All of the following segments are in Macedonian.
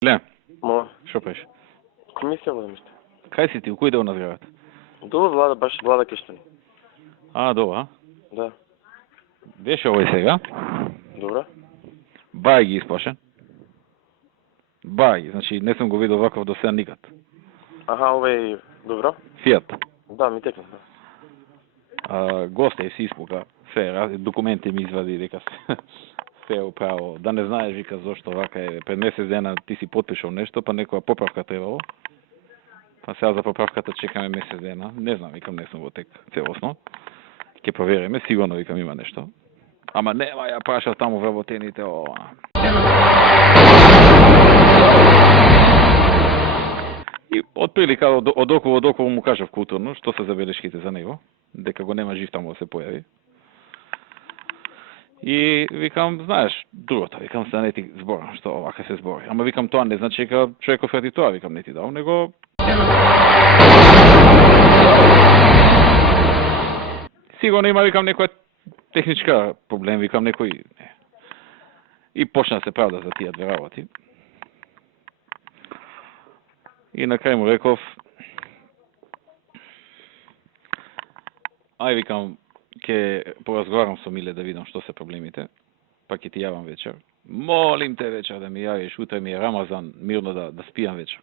Ле, Мо, што правиш? комисија водам уште. Кај си ти, у кој дел на зградата? Долу влада, баш влада Кештани. Долу, а? Да. Беше овој сега? Добро. Бај ги исплашен. Бај, значи не сум го видел ваков до сега никад. Аха, овој, добро. Фијат. Да, ми текна. Гостеј си испука, се, документи ми извади, дека се е управо. Да не знаеш, вика, зошто вака е. Пред месец дена ти си потпишал нешто, па некоја поправка требало. Па сега за поправката чекаме месец дена. Не знам, викам, не сум го тек целосно. Ќе провериме, сигурно викам има нешто. Ама нема, ја праша таму вработените, И отприлика од околу му кажав културно, што се забелешките за него, дека го нема жив таму да се појави. И викам, знаеш, другото, викам, се не ти зборам, што овака се збори. Ама викам, тоа не значи дека човеков ради тоа, викам, не ти дал, него... Сигурно има, викам, некоја техничка проблем, викам, некој... И почна да се правда за тие две работи. И на крај му реков, ај, викам, ќе поразговарам со Миле да видам што се проблемите, па ќе ти јавам вечер. Молим те вечер да ми јавиш, утре ми е Рамазан, мирно да спијам вечер.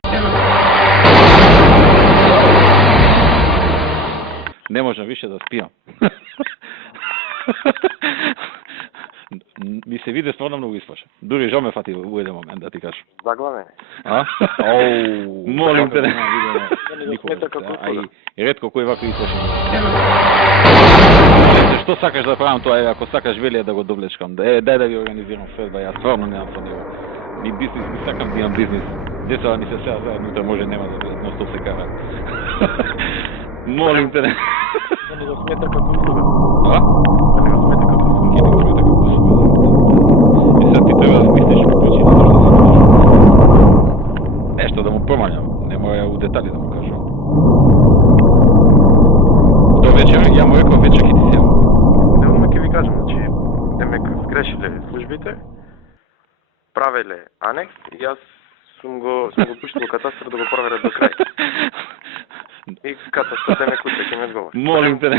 Не можам више да спијам. Ми се виде стварно многу исплашен. Дури жал ме фати у еден момент, да ти кажам. Заглавен. Молим те. И ретко кој вако исплашен. Што сакаш да правам тоа, ако сакаш велија да го довлечкам. Дај да ви организирам свадба, јас стварно немам со него. Ни бизнис, ни сакам да имам бизнис. Децата ми се сега заедно, утре може нема да едноставно се кара. Молим те. Не го смета како услуга. А? Не го смета како услуга. Не го смета како услуга. И сега ти треба да смислиш како причина зашто се случи. Нешто да му помањам, не мора у детали да му кажам. До вечер, ја му реков вечер ќе ти се јавам. Одма ќе ви кажам, значи, демек сгрешиле службите, правеле анекс и јас сум го пуштил во катастар да го проверат до крај. И катастар демек утре ќе ме одговори. Молим те.